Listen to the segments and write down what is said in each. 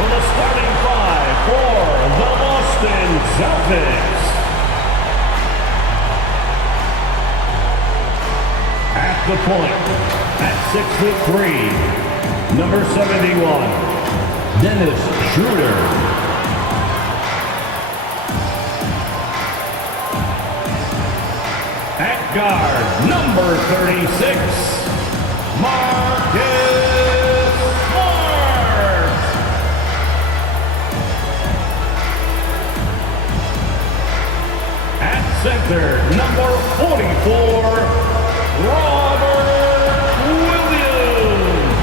for the starting five for the Boston Celtics. At the point, at 6'3", number 71, Dennis Schroeder. At guard, number 36, Marcus Smart. At center, number 44, Robert Williams.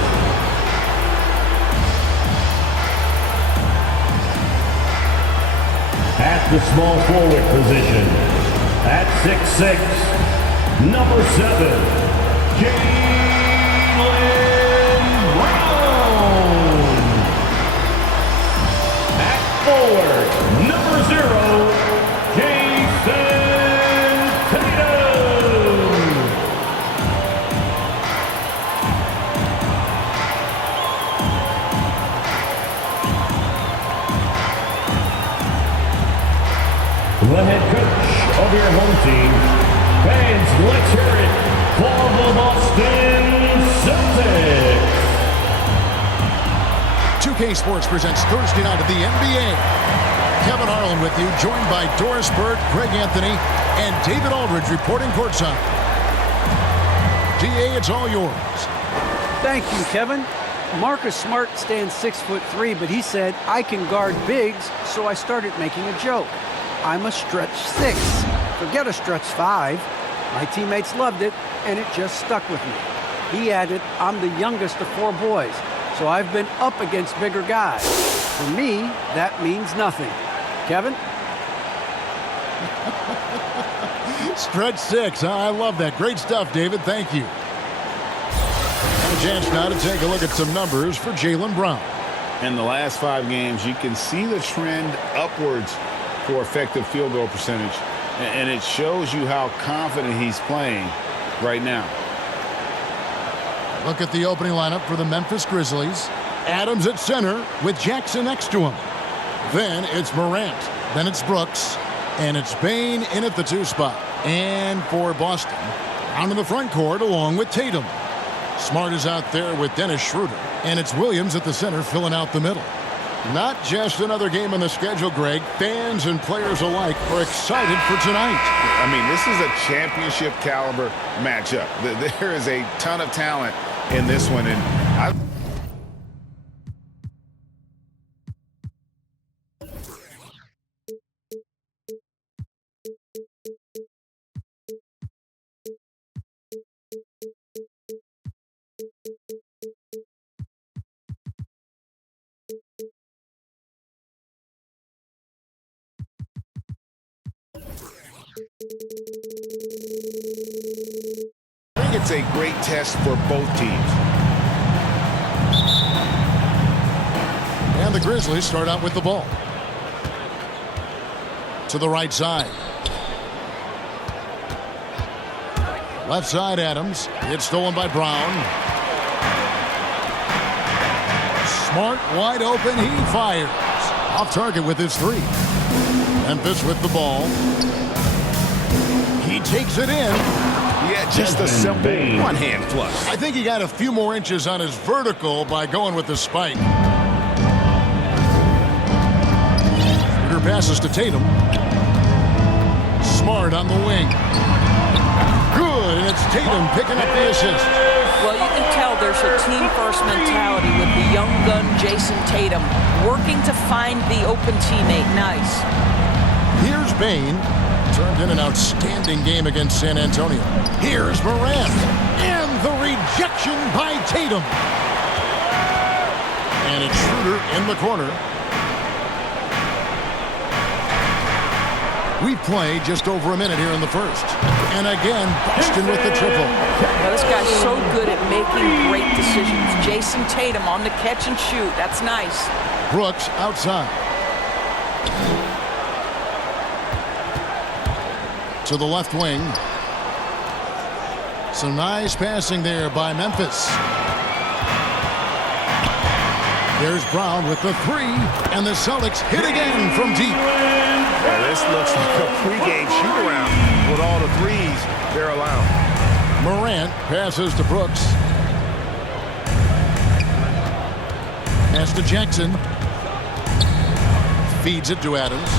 At the small forward position, at 6'6", number 7, Jaylen Brown. At forward, number 0, Jason Tatum. The head coach of your home team. Fans, let's hear it for the Boston Celtics. 2K Sports presents Thursday night of the NBA. Kevin Harlan with you, joined by Doris Bird, Greg Anthony, and David Aldridge reporting courtside. DA, it's all yours. Thank you, Kevin. Marcus Smart stands 6'3", but he said, I can guard bigs, so I started making a joke. I'm a stretch 6. Forget a stretch 5. My teammates loved it, and it just stuck with me. He added, I'm the youngest of 4 boys, so I've been up against bigger guys. For me, that means nothing. Kevin? Stretch 6. I love that. Great stuff, David. Thank you. And a chance now to take a look at some numbers for Jaylen Brown. In the last 5 games, you can see the trend upwards for effective field goal percentage, and it shows you how confident he's playing right now. Look at the opening lineup for the Memphis Grizzlies. Adams at center with Jackson next to him. Then it's Morant. Then it's Brooks. And it's Bane in at the 2 spot. And for Boston, down in the front court along with Tatum. Smart is out there with Dennis Schroeder. And it's Williams at the center filling out the middle. Not just another game on the schedule, Greg. Fans and players alike are excited for tonight. I mean, this is a championship caliber matchup. There is a ton of talent in this one, and I think it's a great test for both teams. And the Grizzlies start out with the ball. To the right side. Left side, Adams. It's stolen by Brown. Smart wide open. He fires. Off target with his 3. Memphis with the ball. He takes it in. Yeah, just a simple one-hand flush. I think he got a few more inches on his vertical by going with the spike. Schroeder passes to Tatum. Smart on the wing. Good, and it's Tatum picking up the assist. Well, you can tell there's a team-first mentality with the young gun Jason Tatum working to find the open teammate. Nice. Here's Bane. Turned in an outstanding game against San Antonio. Here's Morant. And the rejection by Tatum. And it's Schroeder in the corner. We've played just over a minute here in the first. And again, Boston with the triple. Now, this guy's so good at making great decisions. Jason Tatum on the catch and shoot. That's nice. Brooks outside. To the left wing. Some nice passing there by Memphis. There's Brown with the three, and the Celtics hit again from deep. Yeah, this looks like a pregame shoot-around with all the threes they're allowing. Morant passes to Brooks. Pass to Jackson. Feeds it to Adams.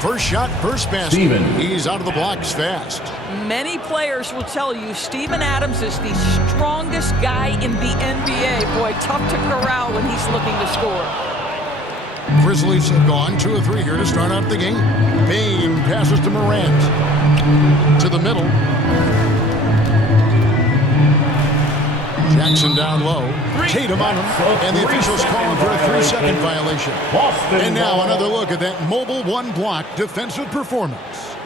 First shot, first basket. Steven. He's out of the blocks fast. Many players will tell you Steven Adams is the strongest guy in the NBA. Boy, tough to corral when he's looking to score. Grizzlies have gone 2 of 3 here to start out the game. Bane passes to Morant. To the middle. Jackson down low. Tatum on him. And the officials calling for a 3-second violation. And now another look at that mobile one-block defensive performance.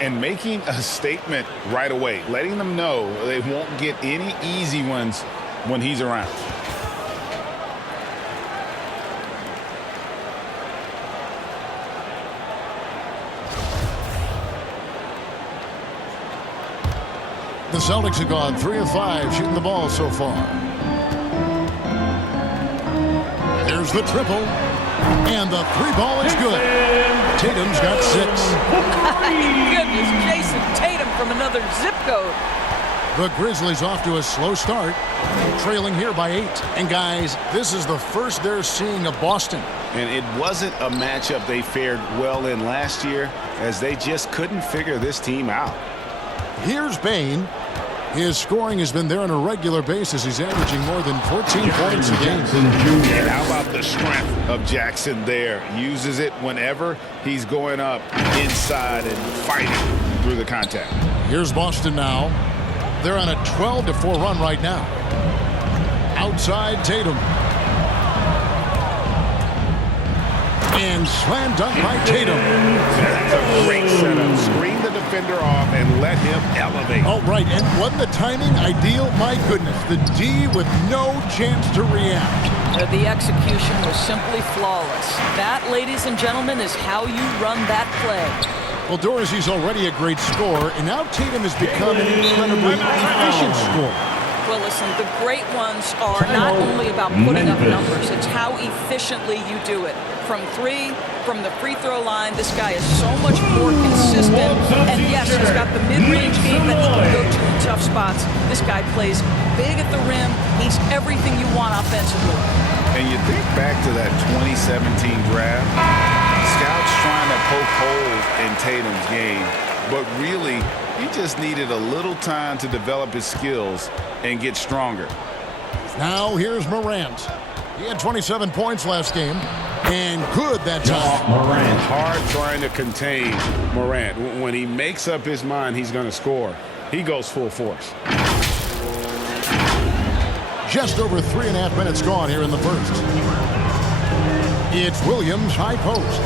And making a statement right away, letting them know they won't get any easy ones when he's around. The Celtics have gone 3 of 5 shooting the ball so far. There's the triple. And the 3-ball is good. Tatum's got 6. Goodness, Jason Tatum from another zip code. The Grizzlies off to a slow start, trailing here by 8. And guys, this is the first they're seeing of Boston. And it wasn't a matchup they fared well in last year, as they just couldn't figure this team out. Here's Bane. His scoring has been there on a regular basis. He's averaging more than 14 points a game. And how about the strength of Jackson there? Uses it whenever he's going up inside and fighting through the contact. Here's Boston now. They're on a 12-4 run right now. Outside Tatum. And slam dunk by Tatum. That's a great setup. Screen the defender off and let him elevate. Oh, right. And wasn't the timing ideal? My goodness. The D with no chance to react. The execution was simply flawless. That, ladies and gentlemen, is how you run that play. Well, Dorsey's already a great scorer, and now Tatum has become an incredibly efficient scorer. Well, listen, the great ones are not only about putting up numbers, it's how efficiently you do it. From 3, from the free throw line, this guy is so much more consistent. And yes, he's got the mid-range game that he can go to in tough spots. This guy plays big at the rim. He's everything you want offensively. And you think back to that 2017 draft, scouts trying to poke holes in Tatum's game, but really, he just needed a little time to develop his skills and get stronger. Now here's Morant. He had 27 points last game, and good that time. Morant. Hard trying to contain Morant. When he makes up his mind he's going to score, he goes full force. Just over 3.5 minutes gone here in the first. It's Williams, high post.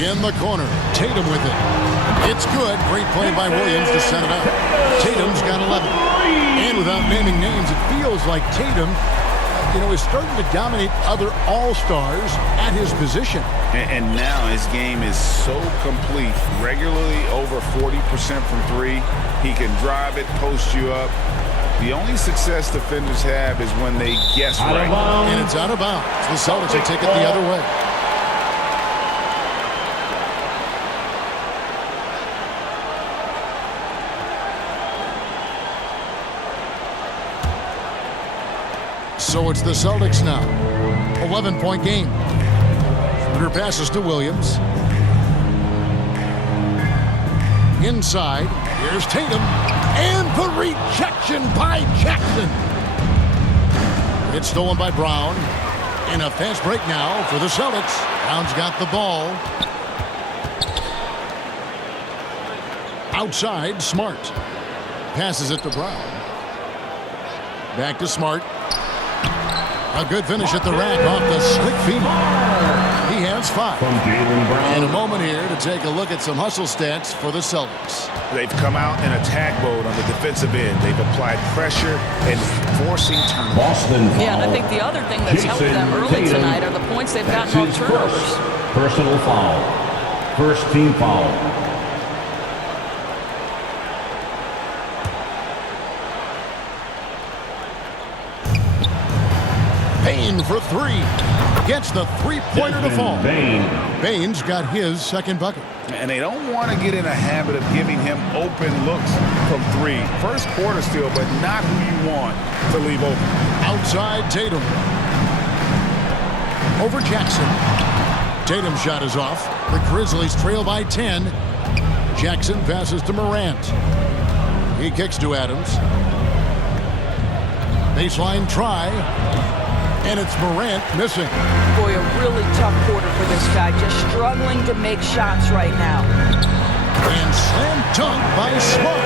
In the corner, Tatum with it. It's good. Great play by Williams to set it up. Tatum's got 11. And without naming names, it feels like Tatum, is starting to dominate other all-stars at his position. And now his game is so complete. Regularly over 40% from 3. He can drive it, post you up. The only success defenders have is when they guess right. And it's out of bounds. The Celtics will take it the other way. So it's the Celtics now. 11-point game. Under passes to Williams. Inside. Here's Tatum. And the rejection by Jackson. It's stolen by Brown. And a fast break now for the Celtics. Brown's got the ball. Outside, Smart. Passes it to Brown. Back to Smart. A good finish at the rack off the slick feet. He has 5. From Jaylen Brown. And a moment here to take a look at some hustle stats for the Celtics. They've come out in attack mode on the defensive end. They've applied pressure and forcing turnovers. Boston foul. Yeah, and I think the other thing that's helped them early tonight are the points they've gotten on turnovers. Personal foul. First team foul. Bane for three. Gets the three-pointer to fall. Bane's got his second bucket. And they don't want to get in a habit of giving him open looks from three. First quarter still, but not who you want to leave open. Outside Tatum. Over Jackson. Tatum's shot is off. The Grizzlies trail by 10. Jackson passes to Morant. He kicks to Adams. Baseline try. And it's Morant missing. Boy, a really tough quarter for this guy. Just struggling to make shots right now. And slam dunk by Smart.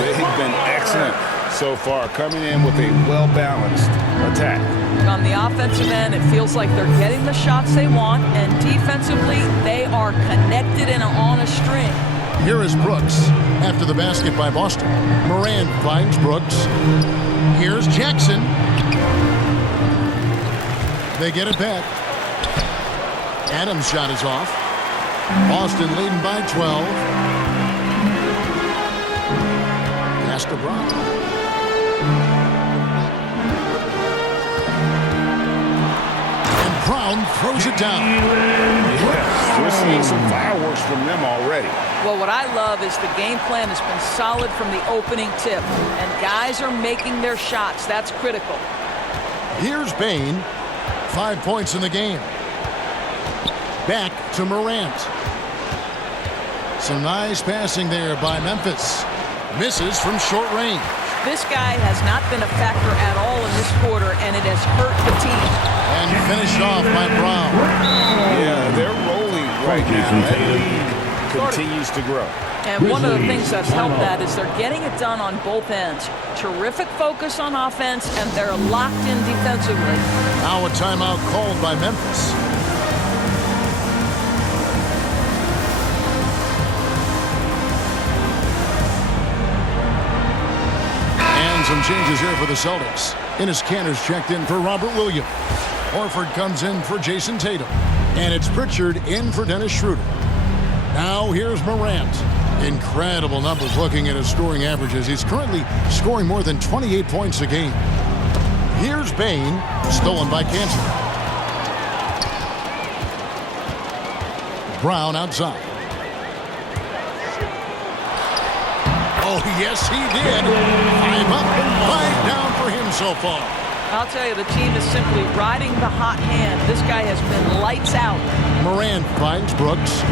They've been excellent so far, coming in with a well-balanced attack. On the offensive end, it feels like they're getting the shots they want, and defensively, they are connected and on a string. Here is Brooks after the basket by Boston. Morant finds Brooks. Here's Jackson. They get it back. Adams' shot is off. Boston leading by 12. Pass to Brown. And Brown throws it down. Yeah, we're seeing some fireworks from them already. Well, what I love is the game plan has been solid from the opening tip, and guys are making their shots. That's critical. Here's Bane. 5 points in the game. Back to Morant. Some nice passing there by Memphis. Misses from short range. This guy has not been a factor at all in this quarter, and it has hurt the team. And finished off by Brown. Yeah, they're rolling right now. That lead continues to grow. And one of the things that's helped that is they're getting it done on both ends. Terrific focus on offense, and they're locked in defensively. Now a timeout called by Memphis. And some changes here for the Celtics. Enes Kanter's checked in for Robert Williams. Horford comes in for Jason Tatum. And it's Pritchard in for Dennis Schroeder. Now here's Morant. Incredible numbers looking at his scoring averages. He's currently scoring more than 28 points a game. Here's Bane, stolen by Kanter. Brown outside. Oh, yes, he did. 5 up and 5 down for him so far. I'll tell you, the team is simply riding the hot hand. This guy has been lights out. Morant finds Brooks.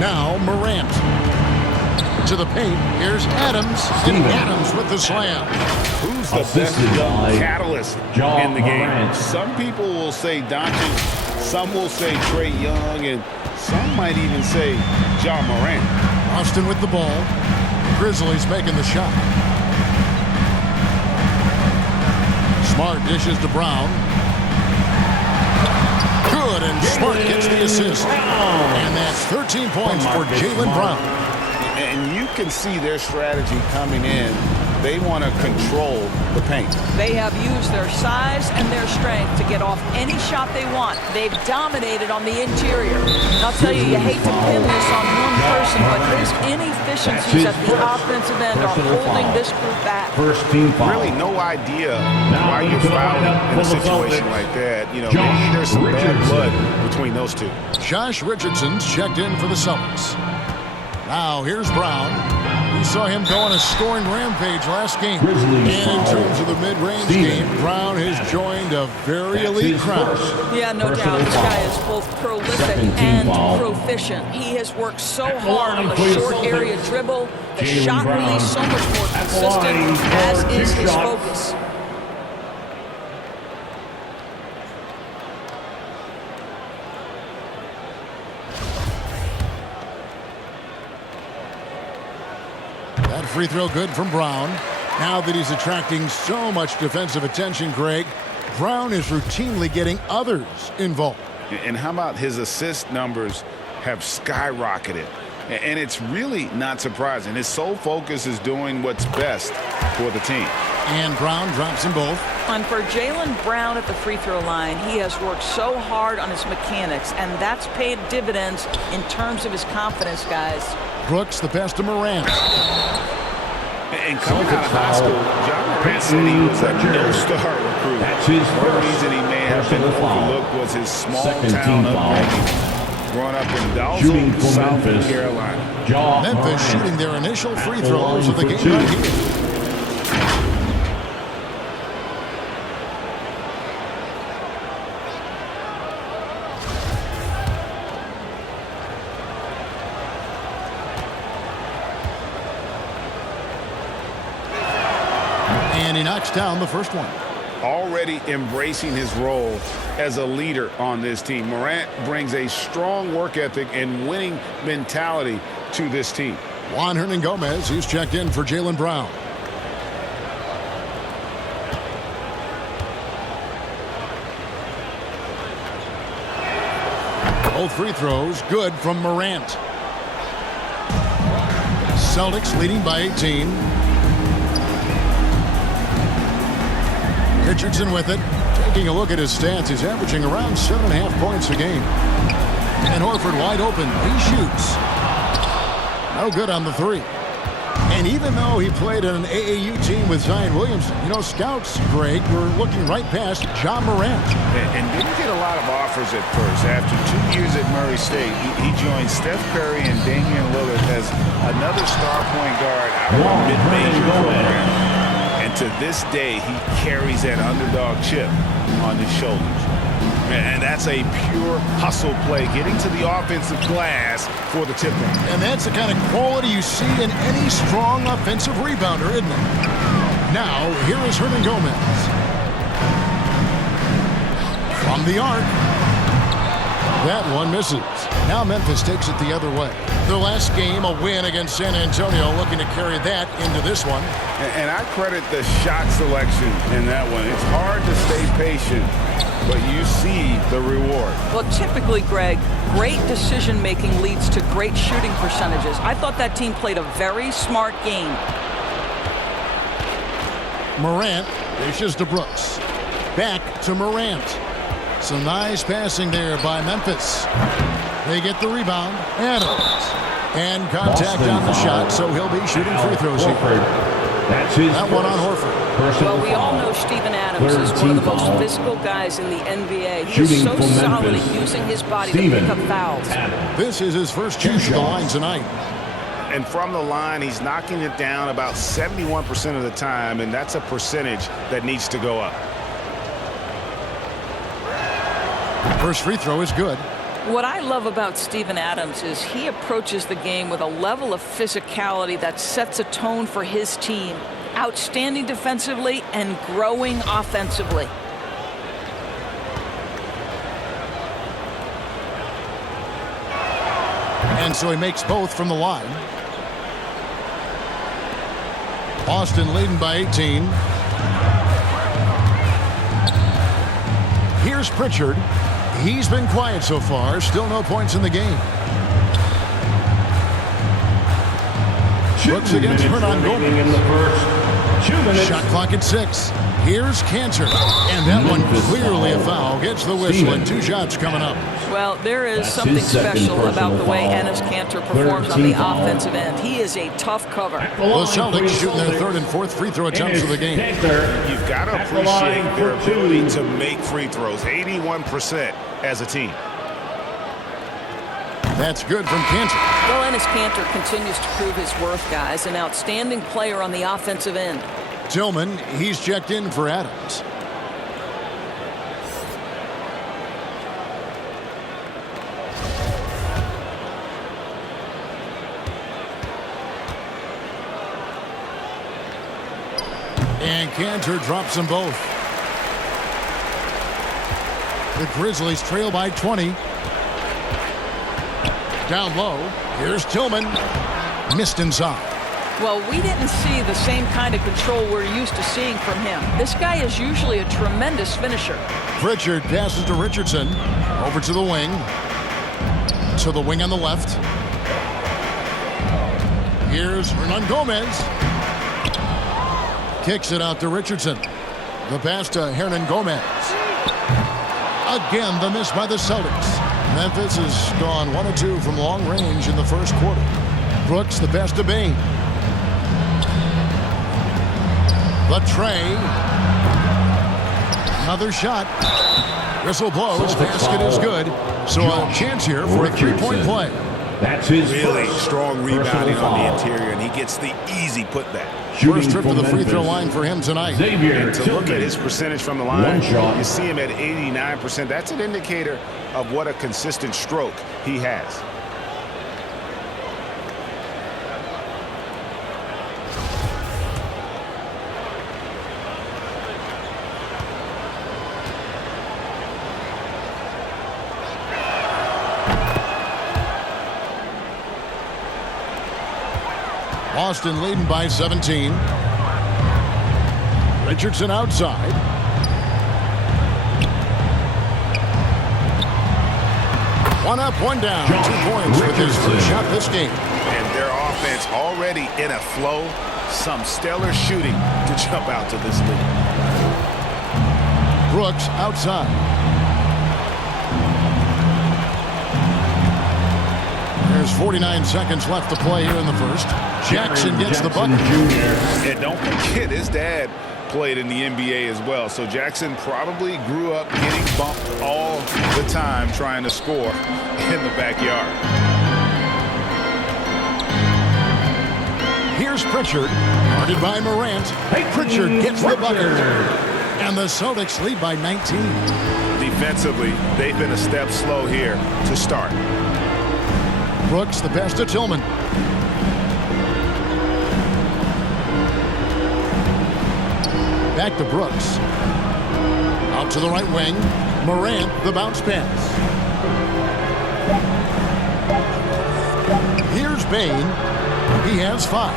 Now Morant to the paint. Here's Adams. And Adams with the slam. Who's the best catalyst in the game? Some people will say Doncic, some will say Trae Young, and some might even say Ja Morant. Austin with the ball. Grizzlies making the shot. Smart dishes to Brown. Good, and Smart gets the assist. And that's 13 points for Jaylen Brown. And you can see their strategy coming in. They want to control the paint. They have used their size and their strength to get off any shot they want. They've dominated on the interior. I'll tell you, you hate to pin this on one person, but his inefficiencies at the offensive end are holding this group back. First team foul. Really no idea why you're fouling in a situation like that. You know, maybe there's some bad blood between those two. Josh Richardson's checked in for the Celtics. Now here's Brown. We saw him go on a scoring rampage last game. And in terms of the mid-range game, Brown has joined a very elite crowd. Yeah, no doubt. This guy is both prolific and proficient. He has worked so hard on the short area dribble. The shot release so much more consistent, as is his focus. That free throw good from Brown. Now that he's attracting so much defensive attention, Greg, Brown is routinely getting others involved. And how about his assist numbers have skyrocketed? And it's really not surprising. His sole focus is doing what's best for the team. And Brown drops them both. And for Jaylen Brown at the free throw line, he has worked so hard on his mechanics, and that's paid dividends in terms of his confidence, guys. Brooks, the pass to Morant. And coming out of high school, John Morant said he was a no-star recruit. That's his One first reason he may have been personal foul. overlooked was his small Second town team foul. upbringing. Growing up in Shooting Dalzell, for South Memphis. Carolina. Memphis shooting their initial free throws of the game right here. And he knocks down the first one. Already embracing his role as a leader on this team. Morant brings a strong work ethic and winning mentality to this team. Juan Hernangomez, he's checked in for Jaylen Brown. Both free throws good from Morant. Celtics leading by 18. Richardson with it. Taking a look at his stats, he's averaging around 7.5 points a game. And Horford wide open. He shoots. No good on the three. And even though he played on an AAU team with Zion Williamson, you know, scouts, Greg, were looking right past John Morant. And didn't get a lot of offers at first. After 2 years at Murray State, he joined Steph Curry and Damian Lillard as another star point guard out of a mid-major program. And to this day, he carries that underdog chip on his shoulders. And that's a pure hustle play, getting to the offensive glass for the tip run. And that's the kind of quality you see in any strong offensive rebounder, isn't it? Now, here is Hernangomez. From the arc. That one misses. Now Memphis takes it the other way. Their last game, a win against San Antonio, looking to carry that into this one. And I credit the shot selection in that one. It's hard to stay patient, but you see the reward. Well, typically, Greg, great decision-making leads to great shooting percentages. I thought that team played a very smart game. Morant dishes to Brooks. Back to Morant. Some nice passing there by Memphis. They get the rebound. Adams. And contact on the shot, so he'll be shooting free throws here. That's his That one on Horford. Well, we all know Steven Adams is one of the most physical guys in the NBA. He Shooting is so for solid Memphis. at using his body to Steven pick up fouls. This is his first chance at the line tonight. And from the line, he's knocking it down about 71% of the time, and that's a percentage that needs to go up. First free throw is good. What I love about Steven Adams is he approaches the game with a level of physicality that sets a tone for his team. Outstanding defensively and growing offensively. And so he makes both from the line. Boston leading by 18. Here's Pritchard. He's been quiet so far. Still no points in the game. Brooks against Hernangomez. In the first 2 minutes. Shot clock at 6. Here's Cantor. And that one clearly a foul. Gets the whistle and 2 shots coming up. Well, there is That's something his second special about the way personal Enes foul. Kanter performs on 13th the foul. offensive end. He is a tough cover. The Celtics shooting their third and fourth free throw attempts of the game. You've got to At the line appreciate their for two. ability to make free throws. 81% as a team. That's good from Cantor. Well, Enes Kanter continues to prove his worth, guys. An outstanding player on the offensive end. Tillman, he's checked in for Adams. And Cantor drops them both. The Grizzlies trail by 20. Down low. Here's Tillman. Missed inside. Well, we didn't see the same kind of control we're used to seeing from him. This guy is usually a tremendous finisher. Pritchard passes to Richardson. Over to the wing. To the wing on the left. Here's Hernangomez. Kicks it out to Richardson. The pass to Hernangomez. Again, the miss by the Celtics. Memphis has gone 1 of 2 from long range in the first quarter. Brooks, the pass to Bain. The tray. Another shot. Whistle blows. Basket is good. So a chance here for a three-point play. That's his Really first strong rebounding personal on the foul. interior, and he gets the easy putback. First trip to the free throw line for him tonight. Xavier And to look at his percentage from the line, One shot. you see him at 89%. That's an indicator of what a consistent stroke he has. Boston leading by 17. Richardson outside. One up, one down. 2 points with his first shot this game. And their offense already in a flow. Some stellar shooting to jump out to this lead. Brooks outside. There's 49 seconds left to play here in the first. Jackson gets the bucket. And don't forget, his dad played in the NBA as well. So Jackson probably grew up getting bumped all the time trying to score in the backyard. Here's Pritchard, guarded by Morant. Pritchard gets the bucket. And the Celtics lead by 19. Defensively, they've been a step slow here to start. Brooks, the pass to Tillman. Back to Brooks. Out to the right wing. Morant, the bounce pass. Here's Bain. He has 5.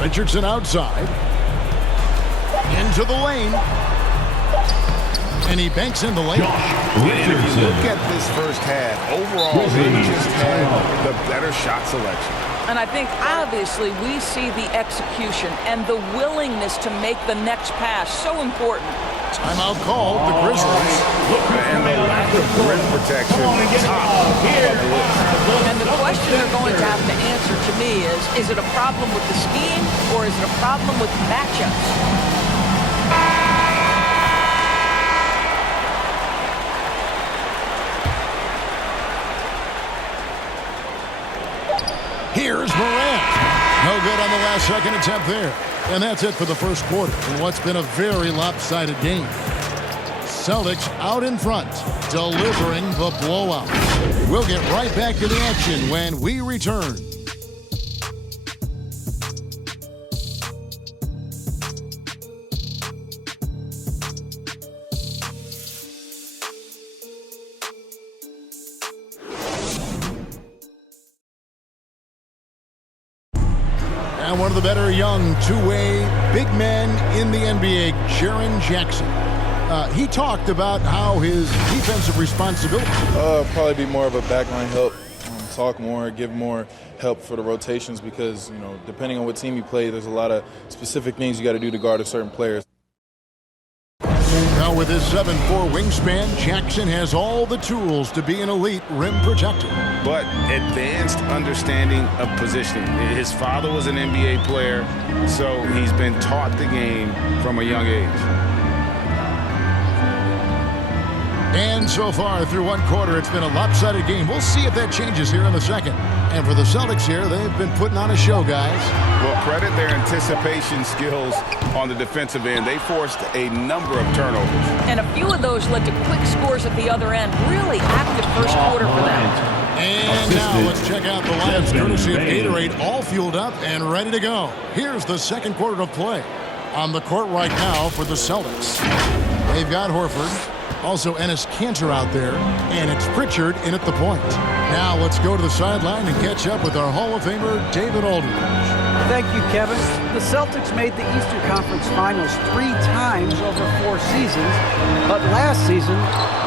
Richardson outside. Into the lane. And he banks in the lane. And if you look at this first half, overall, they just had the better shot selection. And I think, obviously, we see the execution and the willingness to make the next pass so important. Timeout called, the Grizzlies. And the lack of rim protection, top of the list. And the question they're going to have to answer to me is it a problem with the scheme or is it a problem with matchups? Here's Morant. No good on the last second attempt there. And that's it for the first quarter in what's been a very lopsided game. Celtics out in front, delivering the blowout. We'll get right back to the action when we return. And one of the better young two-way big men in the NBA, Jaren Jackson. He talked about how his defensive responsibility. Probably be more of a backline help, talk more, give more help for the rotations because, you know, depending on what team you play, there's a lot of specific things you got to do to guard a certain player. Now with his 7'4" wingspan, Jackson has all the tools to be an elite rim protector. But advanced understanding of positioning. His father was an NBA player, so he's been taught the game from a young age. And so far through one quarter, it's been a lopsided game. We'll see if that changes here in the second. And for the Celtics here, they've been putting on a show, guys. Well, credit their anticipation skills on the defensive end. They forced a number of turnovers. And a few of those led to quick scores at the other end. Really active first quarter for them. And now let's check out the Lions courtesy of Gatorade, all fueled up and ready to go. Here's the second quarter of play. On the court right now for the Celtics. They've got Horford. Also Enes Kanter out there, and it's Pritchard in at the point. Now let's go to the sideline and catch up with our Hall of Famer, David Aldridge. Thank you, Kevin. The Celtics made the Eastern Conference Finals 3 times over 4 seasons, but last season,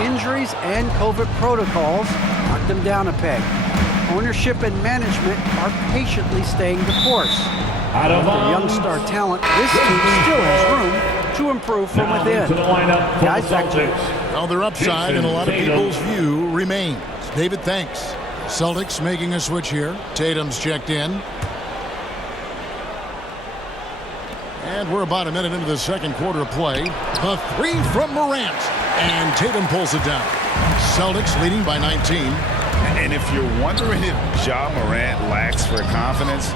injuries and COVID protocols knocked them down a peg. Ownership and management are patiently staying the course. Out of With their young star talent, this team still has room to improve from within. To the lineup for Guys, the back to you. Celtics. Well, their upside in a lot of people's view remains. David, thanks. Celtics making a switch here. Tatum's checked in. And we're about a minute into the second quarter of play. The three from Morant. And Tatum pulls it down. Celtics leading by 19. And if you're wondering if Ja Morant lacks for confidence,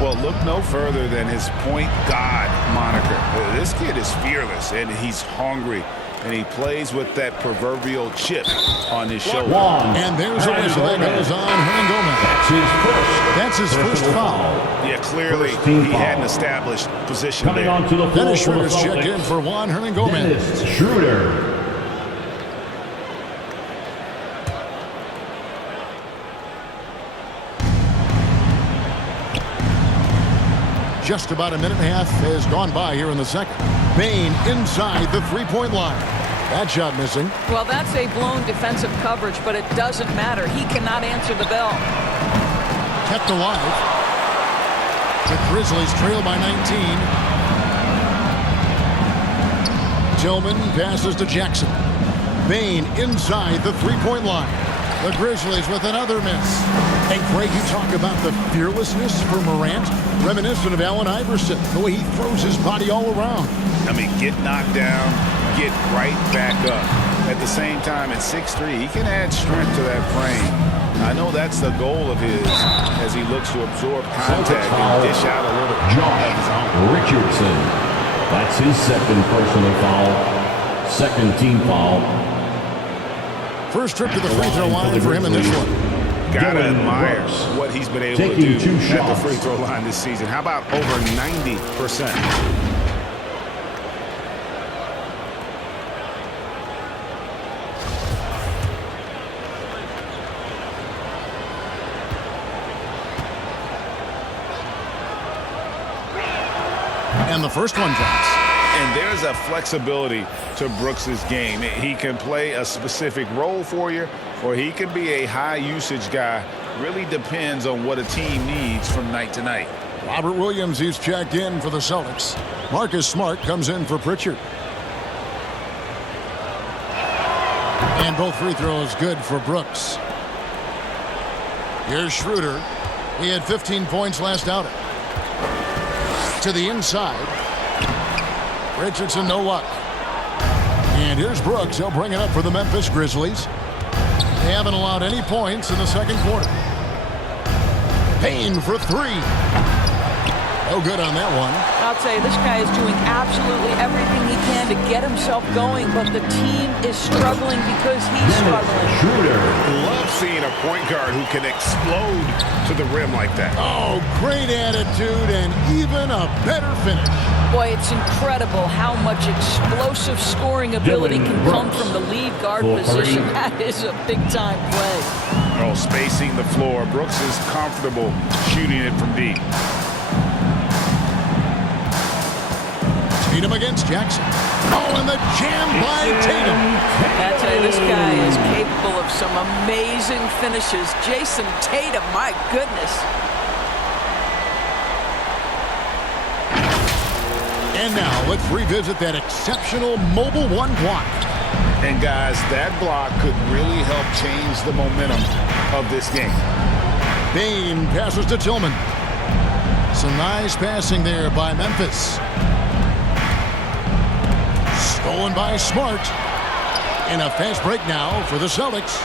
well, look no further than his point guard moniker. This kid is fearless, and he's hungry, and he plays with that proverbial chip on his shoulder. And there's a whistle that goes on Hernangomez. That's his first foul. Yeah, clearly he had an established position Coming there. onto the floor Dennis for the Schroeder's checked in Celtics. for Juan Hernangomez. Dennis Schroeder. Just about a minute and a half has gone by here in the second. Bane inside the three-point line. That shot missing. Well, that's a blown defensive coverage, but it doesn't matter. He cannot answer the bell. Kept alive. The Grizzlies trail by 19. Tillman passes to Jackson. Bane inside the three-point line. The Grizzlies with another miss. And Greg, you talk about the fearlessness for Morant, reminiscent of Allen Iverson, the way he throws his body all around. I mean, get knocked down, get right back up. At the same time, at 6'3", he can add strength to that frame. I know that's the goal of his as he looks to absorb contact and dish out a little of his own. Richardson. That's his second personal foul. Second team foul. First trip to the free throw line for him in this one. Gotta admire what he's been able to Taking do two at the shots. free throw line this season. How about over 90%? And the first one drops. And there's a flexibility to Brooks's game. He can play a specific role for you, or he can be a high-usage guy. Really depends on what a team needs from night to night. Robert Williams, he's checked in for the Celtics. Marcus Smart comes in for Pritchard. And both free throws good for Brooks. Here's Schroeder. He had 15 points last outing. To the inside. Richardson, no luck. And here's Brooks. He'll bring it up for the Memphis Grizzlies. They haven't allowed any points in the second quarter. Payne for three. No good on that one. I'll tell you, this guy is doing absolutely everything he can to get himself going, but the team is struggling because he's struggling. Schroeder. Love seeing a point guard who can explode to the rim like that. Oh, great attitude and even a better finish. Boy, it's incredible how much explosive scoring ability Dylan can come Brooks. from the lead guard For position. three. That is a big-time play. Oh, spacing the floor. Brooks is comfortable shooting it from deep. Tatum against Jackson. Oh, and the jam by Tatum. I tell you, this guy is capable of some amazing finishes. Jason Tatum, my goodness. And now let's revisit that exceptional mobile one block. And guys, that block could really help change the momentum of this game. Bane passes to Tillman. Some nice passing there by Memphis. Stolen by Smart. And a fast break now for the Celtics.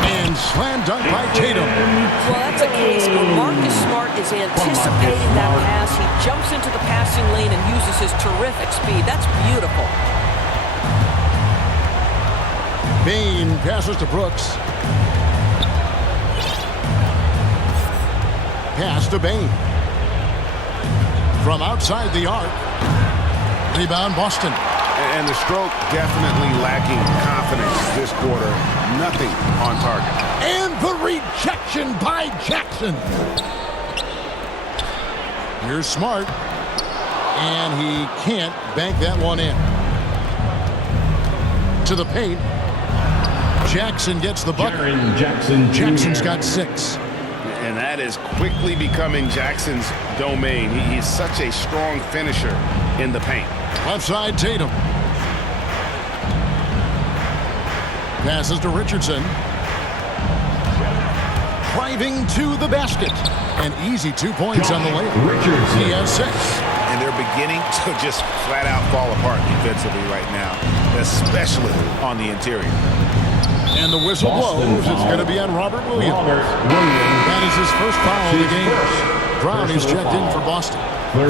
And slam dunk by Tatum. Well, that's a case of Marcus Smart is anticipating that pass. He jumps into the passing lane and uses his terrific speed. That's beautiful. Bane passes to Brooks. Pass to Bane. From outside the arc. Rebound Boston. And the stroke definitely lacking confidence this quarter. Nothing on target. And the rejection by Jackson. Here's Smart. And he can't bank that one in. To the paint. Jackson gets the bucket. Jaren Jackson Jr. Jackson's got 6. And that is quickly becoming Jackson's domain. He is such a strong finisher in the paint. Left side, Tatum. Passes to Richardson. driving to the basket. An easy 2 points on the layup. Richardson. He has 6. And they're beginning to just flat out fall apart defensively right now, especially on the interior. And the whistle blows. It's going to be on Robert Williams. That is his first foul of the game. Brown is checked in for Boston.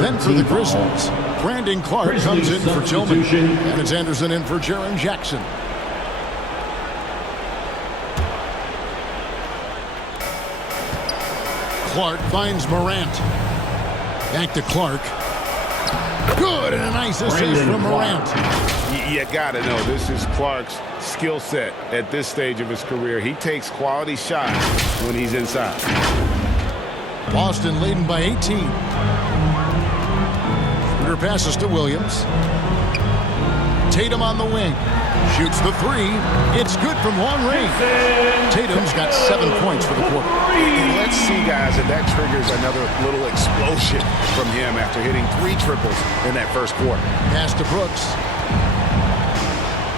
Then for the Grizzlies, Brandon Clark comes in for Tillman. And it's Anderson in for Jaren Jackson. Clark finds Morant. Back to Clark. Good, and a nice assist from Morant. You got to know, this is Clark's skill set at this stage of his career. He takes quality shots when he's inside. Boston leading by 18. Shooter passes to Williams. Tatum on the wing. Shoots the 3. It's good from long range. Tatum's got 7 points for the quarter. And let's see, guys, if that triggers another little explosion from him after hitting 3 triples in that first quarter. Pass to Brooks.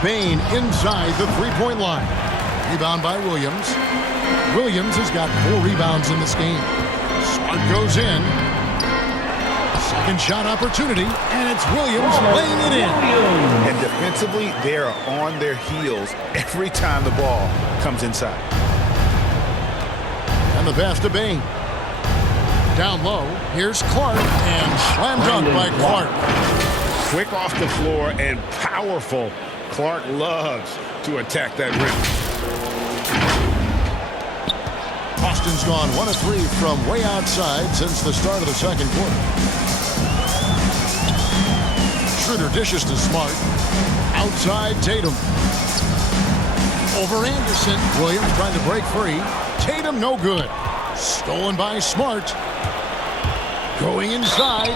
Bane inside the three-point line. Rebound by Williams. Williams has got 4 rebounds in this game. Smart goes in. Second shot opportunity, and it's Williams laying it in. And defensively, they are on their heels every time the ball comes inside. And the pass to Bane. Down low, here's Clark, and slam dunk by Clark. Quick off the floor and powerful. Clark loves to attack that rim. Boston's gone 1 of 3 from way outside since the start of the second quarter. Schroeder dishes to Smart. Outside Tatum. Over Anderson. Williams trying to break free. Tatum no good. Stolen by Smart. Going inside.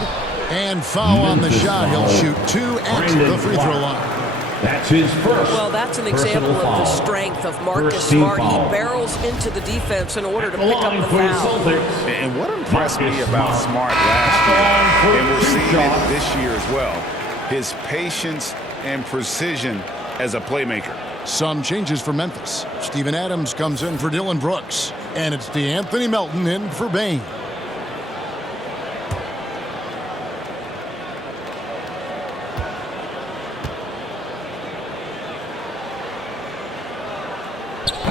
And foul on the shot. He'll shoot 2 at the free throw line. That's his first. Well, that's an example of the strength of Marcus Smart. He barrels into the defense in order to pick up the foul. And what impressed me about Smart last year, and we're seeing it this year as well, his patience and precision as a playmaker. Some changes for Memphis. Steven Adams comes in for Dylan Brooks. And it's DeAnthony Melton in for Bane.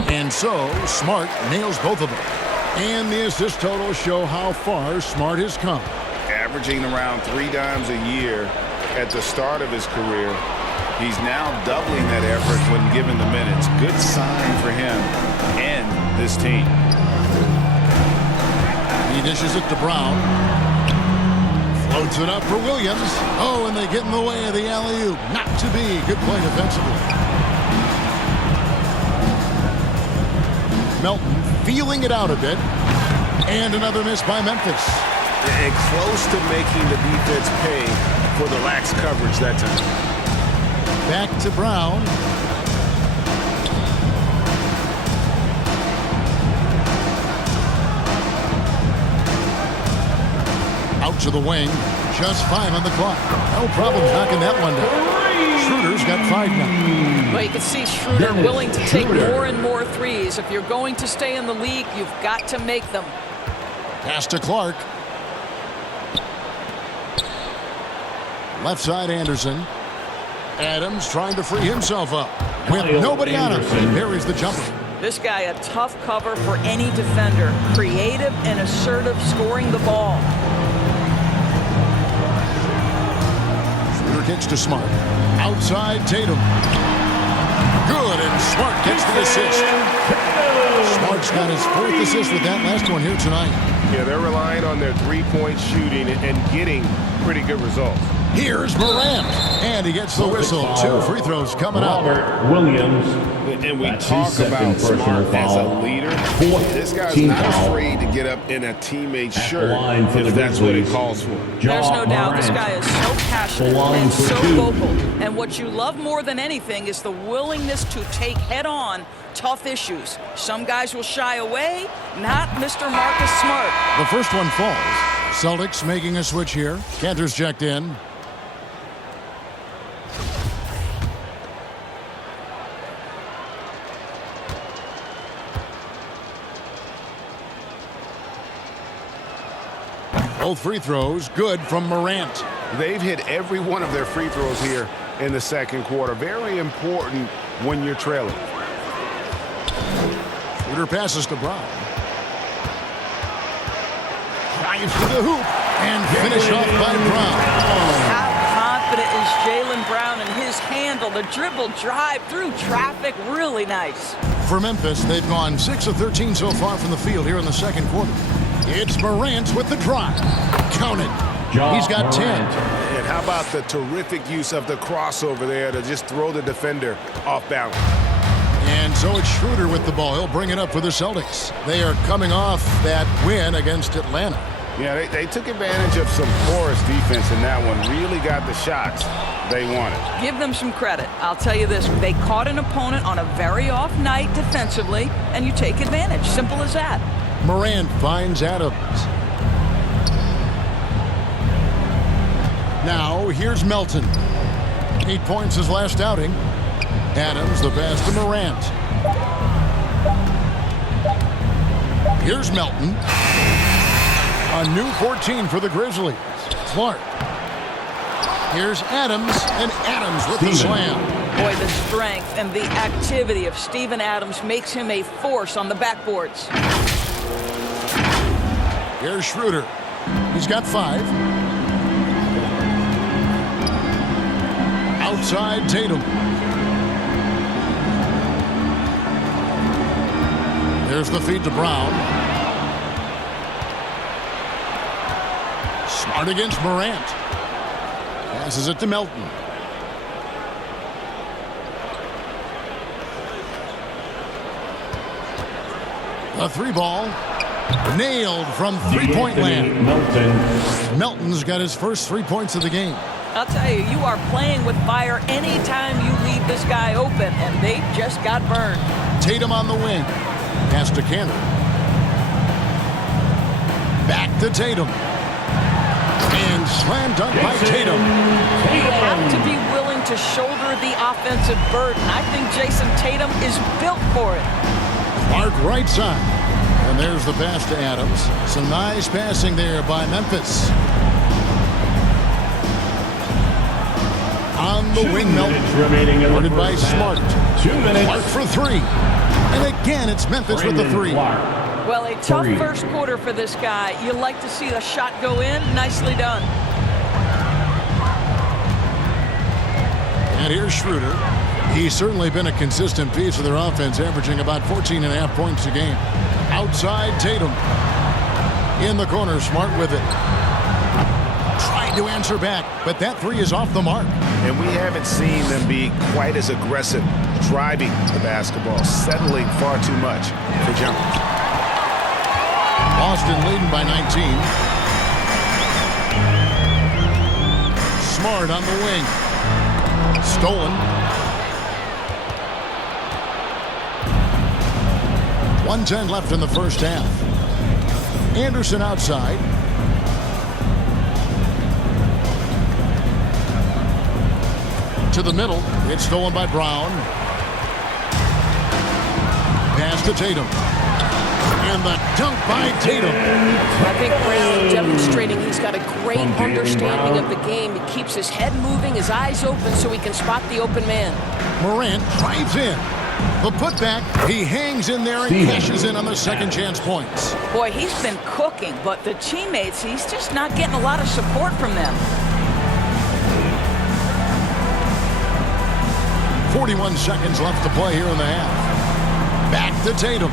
And so, Smart nails both of them. And the assist totals show how far Smart has come. Averaging around 3 dimes a year at the start of his career. He's now doubling that effort when given the minutes. Good sign for him and this team. He dishes it to Brown. Floats it up for Williams. Oh, and they get in the way of the alley-oop. Not to be. Good play defensively. Melton feeling it out a bit. And another miss by Memphis. And close to making the defense pay for the lax coverage that time. Back to Brown. Out to the wing. Just 5 on the clock. No problem knocking that one down. Schroeder's got 5 now. Well, you can see Schroeder willing to take more and more threes. If you're going to stay in the league, you've got to make them. Pass to Clark. Left side Anderson. Adams trying to free himself up. With nobody on him, he buries the jumper. This guy a tough cover for any defender. Creative and assertive scoring the ball. Schroeder kicks to Smart. Outside Tatum. Good, and Smart gets the assist. Smart's got his 4th assist with that last one here tonight. Yeah, they're relying on their three-point shooting and getting pretty good results. Here's Morant, and he gets the whistle. 2 free throws coming up. Robert Williams. And we talk about Smart as a leader. This guy's not afraid to get up in a teammate's shirt if that's what it calls for. There's no doubt this guy is so passionate and so vocal. And what you love more than anything is the willingness to take head-on tough issues. Some guys will shy away, not Mr. Marcus Smart. The first one falls. Celtics making a switch here. Cantor's checked in. Both free throws good from Morant. They've hit every one of their free throws here in the second quarter. Very important when you're trailing. Shooter passes to Brown. Drives to the hoop and finish off by Brown. How confident is Jaylen Brown in his handle? The dribble drive through traffic, really nice. For Memphis, they've gone 6 of 13 so far from the field here in the second quarter. It's Morant with the drive. Counted. He's got 10. And how about the terrific use of the crossover there to just throw the defender off balance? And so it's Schroeder with the ball. He'll bring it up for the Celtics. They are coming off that win against Atlanta. Yeah, they took advantage of some porous defense in that one. Really got the shots they wanted. Give them some credit. I'll tell you this. They caught an opponent on a very off night defensively, and you take advantage. Simple as that. Morant finds Adams. Now, here's Melton. 8 points his last outing. Adams, the pass to Morant. Here's Melton. A new 14 for the Grizzlies. Clark. Here's Adams, and Adams with the slam. Boy, the strength and the activity of Steven Adams makes him a force on the backboards. Here's Schroeder. He's got 5. Outside Tatum. There's the feed to Brown. Smart against Morant. Passes it to Melton. A 3-ball. Nailed from three-point land. Melton's got his first 3 points of the game. I'll tell you, you are playing with fire anytime you leave this guy open, and they just got burned. Tatum on the wing. Pass to Cannon. Back to Tatum. And slam dunk by Tatum. You have to be willing to shoulder the offensive burden. I think Jason Tatum is built for it. Clark right side. And there's the pass to Adams. Some nice passing there by Memphis. On the wing, Melton. Guarded by Smart. 2 minutes. Clark for 3. And again, it's Memphis with the 3. Well, a tough first quarter for this guy. You like to see the shot go in. Nicely done. And here's Schroeder. He's certainly been a consistent piece of their offense, averaging about 14.5 points a game. Outside Tatum. In the corner, Smart with it. Trying to answer back, but that 3 is off the mark. And we haven't seen them be quite as aggressive driving the basketball, settling far too much for jumpers. Boston leading by 19. Smart on the wing. Stolen. 1:10 left in the first half. Anderson outside. To the middle. It's stolen by Brown. Pass to Tatum. And the dunk by Tatum. I think Brown demonstrating he's got a great understanding of the game. He keeps his head moving, his eyes open so he can spot the open man. Morant drives in. The putback, he hangs in there and cashes in on the second chance points. Boy, he's been cooking, but the teammates, he's just not getting a lot of support from them. 41 seconds left to play here in the half. Back to Tatum.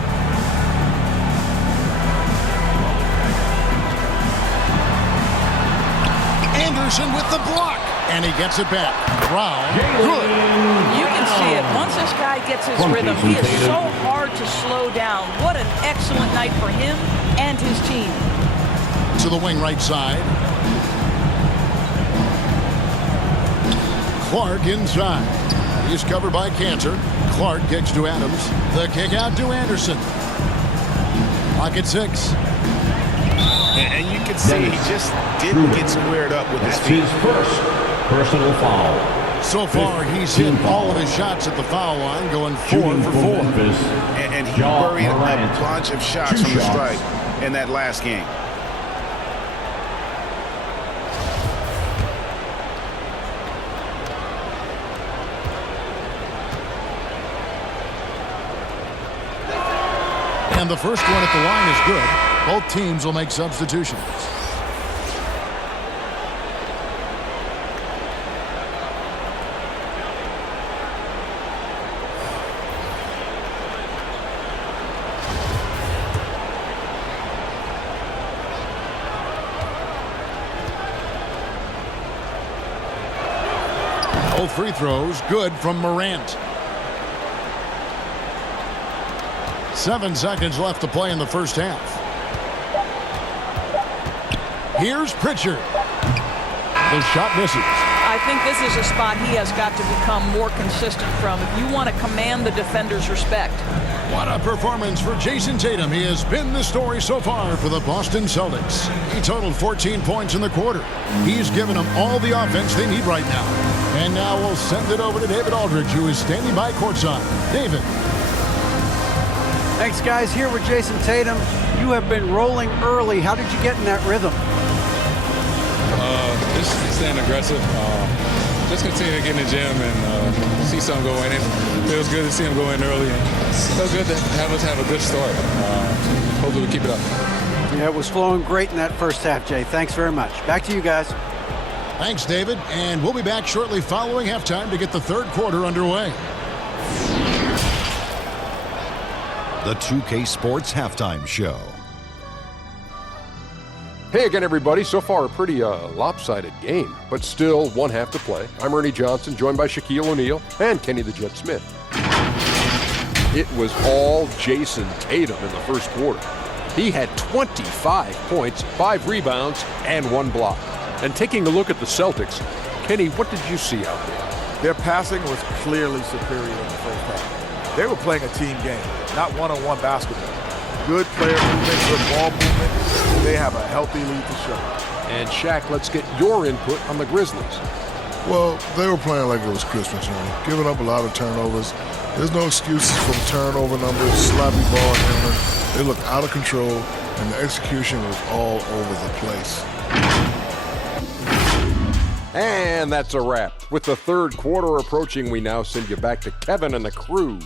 Anderson with the block. And he gets it back. Brown, good. You can see it. Once this guy gets his rhythm, he is so hard to slow down. What an excellent night for him and his team. To the wing right side. Clark inside. He's covered by Cantor. Clark kicks to Adams. The kick out to Anderson. Clock at 6. And you can see he just didn't get squared up with his feet. His first personal foul. So far, he's hit all of his shots at the foul line, going 4 for 4. And he buried a bunch of shots from the strike in that last game. And the first one at the line is good. Both teams will make substitutions. Both free throws good from Morant. 7 seconds left to play in the first half. Here's Pritchard. The shot misses. I think this is a spot he has got to become more consistent from if you want to command the defender's respect. What a performance for Jason Tatum. He has been the story so far for the Boston Celtics. He totaled 14 points in the quarter. He's given them all the offense they need right now. And now we'll send it over to David Aldridge, who is standing by courtside. David. Thanks, guys. Here with Jason Tatum. You have been rolling early. How did you get in that rhythm? Just staying aggressive. Just continue to get in the gym and see something go in. It feels good to see him go in early. And it feels good to have us have a good start. Hopefully we keep it up. Yeah, it was flowing great in that first half, Jay. Thanks very much. Back to you guys. Thanks, David. And we'll be back shortly following halftime to get the third quarter underway. The 2K Sports Halftime Show. Hey again, everybody. So far, a pretty lopsided game, but still one half to play. I'm Ernie Johnson, joined by Shaquille O'Neal and Kenny the Jet Smith. It was all Jason Tatum in the first quarter. He had 25 points, 5 rebounds, and 1 block. And taking a look at the Celtics, Kenny, what did you see out there? Their passing was clearly superior in the first half. They were playing a team game, not one-on-one basketball. Good player movement, good ball movement. They have a healthy lead to show. And Shaq, let's get your input on the Grizzlies. Well, they were playing like it was Christmas, giving up a lot of turnovers. There's no excuses from turnover numbers, sloppy ball handling. They look out of control, and the execution was all over the place. And that's a wrap. With the third quarter approaching, we now send you back to Kevin and the crew.